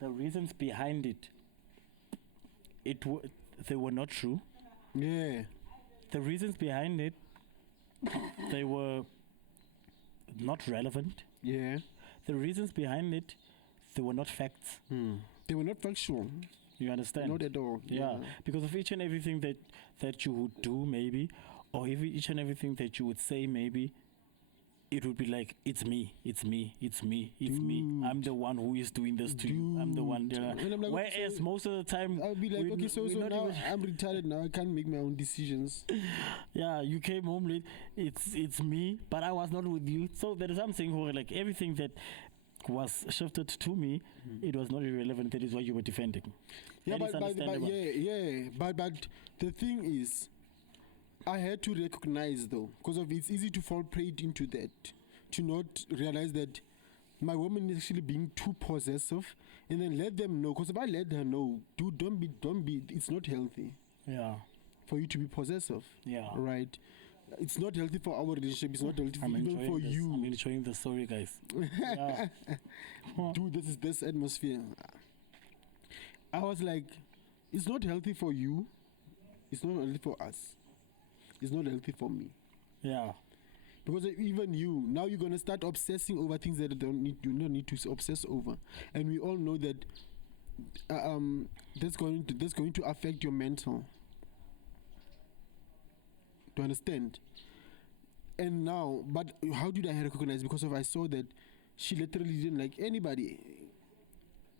the reasons behind it. They were not true. Yeah. The reasons behind it, they were not relevant. Yeah. The reasons behind it, they were not facts. They were not factual. You understand? Not at all. Yeah, because of each and everything that you would do, maybe, or each and everything that you would say, maybe, it would be like, it's me. I'm the one who is doing this to you. I'm the one. And I'm like, Whereas so most of the time, I'll be like, okay, so not now even- I'm retired now. I can't make my own decisions. yeah, you came home late. It's me, but I was not with you. So there is something where like everything that was shifted to me, it was not irrelevant. That is why you were defending. Yeah, That is but understandable. but the thing is, I had to recognize though, because of it's easy to fall prey into that, to not realize that my woman is actually being too possessive, and then let them know. Because if I let her know, dude, don't be, it's not healthy Yeah, for you to be possessive. yeah. Right? It's not healthy for our relationship. It's not healthy I'm even for enjoying this. you. I'm enjoying the story, guys. Yeah. Dude, this atmosphere. I was like, it's not healthy for you. It's not healthy for us. It's not healthy for me. Yeah. Because even you, now you're gonna start obsessing over things that you don't need to obsess over, and we all know that that's going to affect your mental. Do you understand? And now, but how did I recognize? Because I saw that she literally didn't like anybody.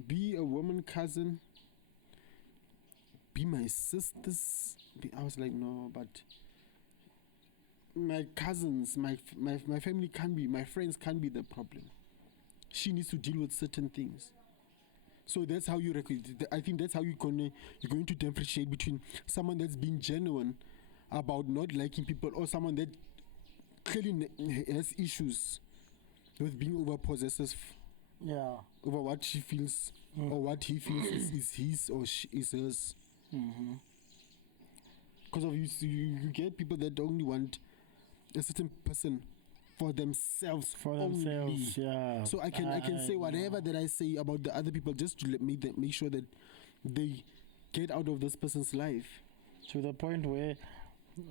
Be a woman cousin. Be my sisters. I was like, no, but my cousins, my family can't be, my friends can't be the problem. She needs to deal with certain things. So that's how you I think that's how you're going to differentiate between someone that's being genuine about not liking people or someone that clearly has issues with being over possessive Yeah. over what she feels or what he feels is his or is hers. Because of you get people that only want a certain person for themselves. For only. themselves, yeah. So I can say whatever that I say about the other people just to make sure that they get out of this person's life. To the point where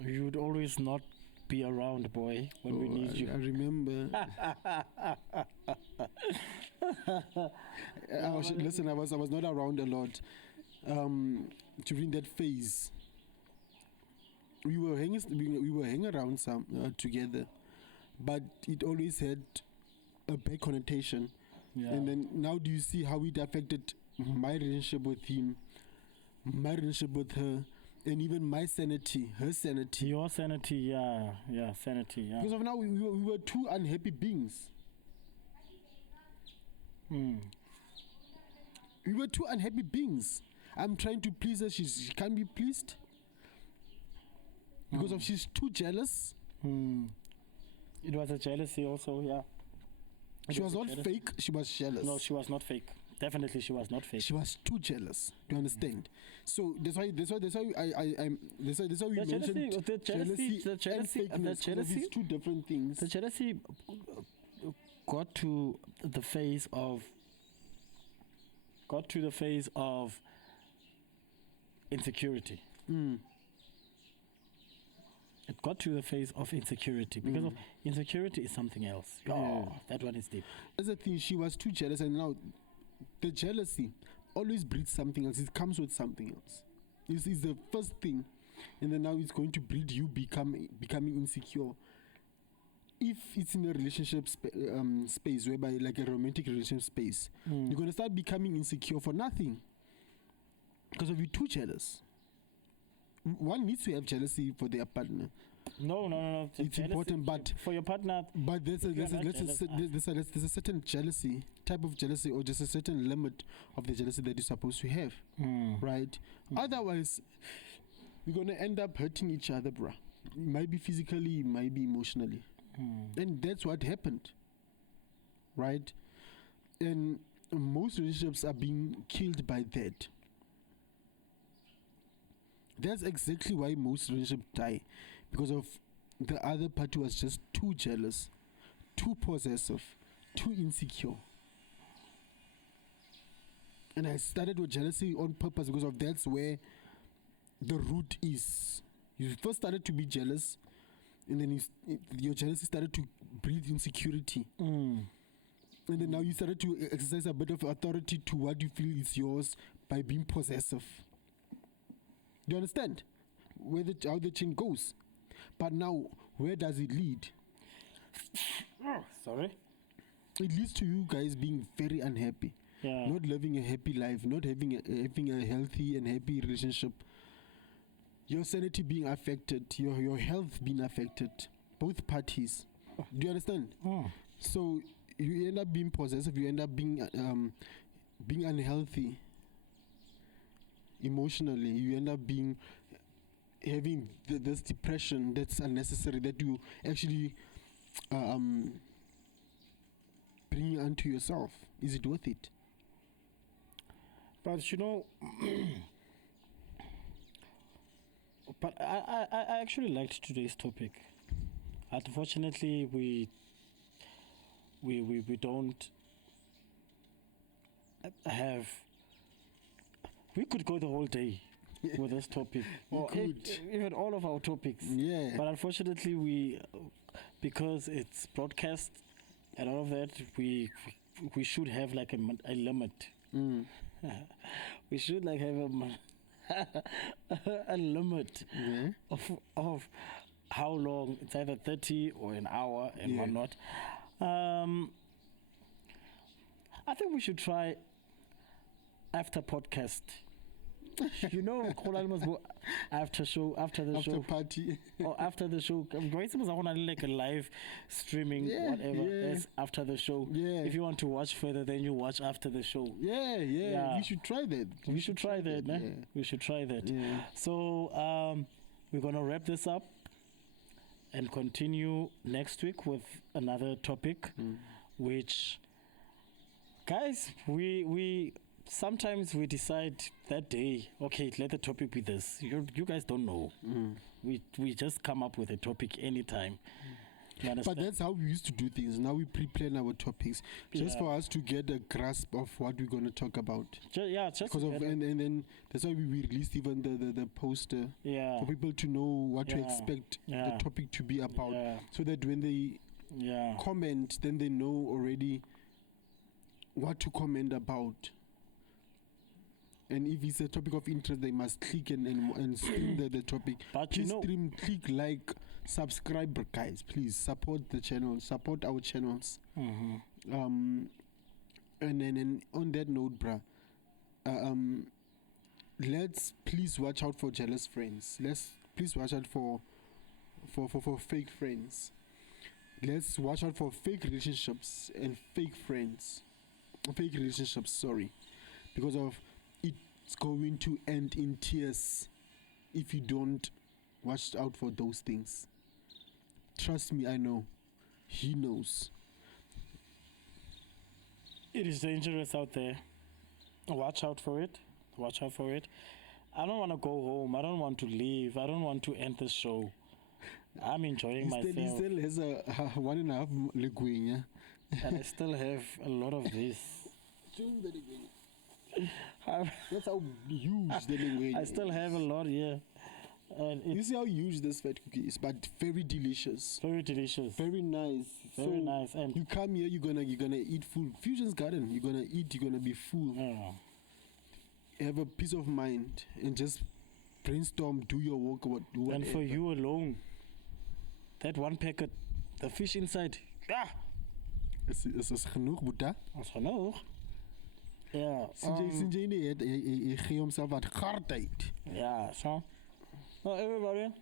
you would always not be around, boy, when we need you. I remember. Listen, I was not around a lot during that phase. We were hanging around some together, but it always had a bad connotation. Yeah. And then now, do you see how it affected my relationship with him, my relationship with her, and even my sanity, her sanity? Your sanity, yeah, sanity, yeah. Because of now, we were two unhappy beings. We were two unhappy beings. I'm trying to please her. She can't be pleased because of she's too jealous. It was a jealousy also, yeah. She was not fake. She was jealous. No, she was not fake. Definitely, she was not fake. She was too jealous. Do you understand? So that's why we mentioned the jealousy, and fakeness, because it's two different things. The jealousy got to the phase of insecurity. it got to the phase of insecurity because of insecurity is something else. Oh, that one is deep. That's the thing. She was too jealous, and now the jealousy always breeds something else. It comes with something else. This is the first thing, and then now it's going to breed you becoming insecure. If it's in a relationship space, whereby like a romantic relationship space, you're gonna start becoming insecure for nothing because of you too jealous. One needs to have jealousy for their partner. No. It's important, but for your partner. But there's a certain jealousy, type of jealousy, or just a certain limit of the jealousy that you're supposed to have, right? Otherwise, we're gonna end up hurting each other, bruh. It might be physically, it might be emotionally, and that's what happened, right? And most relationships are being killed by that. That's exactly why most relationships die, because of the other party was just too jealous, too possessive, too insecure. And I started with jealousy on purpose because of that's where the root is. You first started to be jealous, and then your jealousy started to breed insecurity. And then now you started to exercise a bit of authority to what you feel is yours by being possessive. Do you understand how the chain goes? But now, where does it lead? Sorry? It leads to you guys being very unhappy. Yeah. Not living a happy life, not having a healthy and happy relationship. Your sanity being affected, your health being affected. Both parties. Do you understand? So you end up being possessive, you end up being unhealthy. Emotionally, you end up having this depression that's unnecessary, that you actually bring onto yourself. Is it worth it? But but I actually liked today's topic. Unfortunately, we don't have. We could go the whole day with this topic, or even all of our topics. Yeah. But unfortunately, because it's broadcast and all of that, we should have like a limit. We should like have a limit of how long. It's either 30 or an hour and whatnot. I think we should try after podcast. After show, after the show, party, or after the show. I'm going to like a live streaming, whatever. That's after the show. Yeah. If you want to watch further, then you watch after the show. Yeah. We should try that. We should try that. Yeah. We should try that. Yeah. So we're gonna wrap this up and continue next week with another topic, which, guys, we sometimes we decide that day, okay, let the topic be this. You guys don't know. We just come up with a topic anytime. But that's how we used to do things. Now we pre-plan our topics just for us to get a grasp of what we're going to talk about. Just because of and then that's why we released even the poster for people to know what to expect the topic to be about, so that when they comment, then they know already what to comment about. And if it's a topic of interest, they must click and stream the topic. But please stream, click, like, subscribe, guys. Please support the channel, support our channels. And then on that note, bruh, let's please watch out for jealous friends. Let's please watch out for fake friends. Let's watch out for fake relationships and fake friends. Fake relationships, sorry, because of it's going to end in tears if you don't watch out for those things. Trust me, I know. He knows. It is dangerous out there. Watch out for it. Watch out for it. I don't want to go home. I don't want to leave. I don't want to end the show. I'm enjoying myself. He still has a 1.5 leguinha. And I still have a lot of this. That's how huge the language. I still have a lot here. And You it's see how huge this fat cookie is, but very delicious, very delicious. very nice. Very So nice. And you come here, you're gonna eat food. Fusion's Garden, you're gonna eat, you're gonna be full. Have a peace of mind and just brainstorm, do your work, do and for whatever. you alone, that one packet, the fish inside, Is genoeg, Boeta? that's genoeg. Yeah. Sinds jy nie het, jy gee homself wat hardheid. Yeah, so. Well, everybody,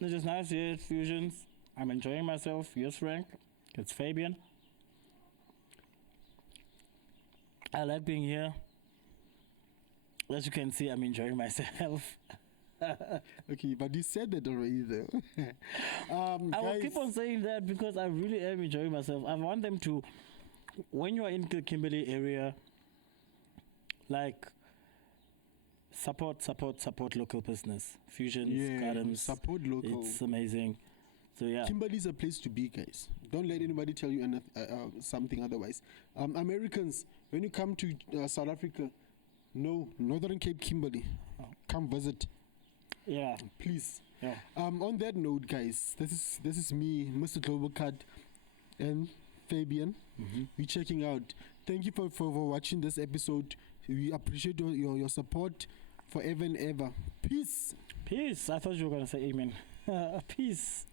it's just nice here at Fusions. I'm enjoying myself. Yes, Frank. It's Fabian. I like being here. As you can see, I'm enjoying myself. Okay, but you said that already though. I will Guys, keep on saying that because I really am enjoying myself. I want them to, when you are in the Kimberley area, like, support local business. Fusions, yeah, Gardens. support local. It's amazing. So yeah. Kimberley's a place to be, guys. Don't let anybody tell you something otherwise. Americans, when you come to South Africa, no, Northern Cape Kimberley, come visit, Yeah. please. Yeah. On that note, guys, this is me, Mr. Global Cut, and Fabian. We're checking out. Thank you for watching this episode. We appreciate your support forever and ever. Peace. Peace. I thought you were gonna say amen. Peace.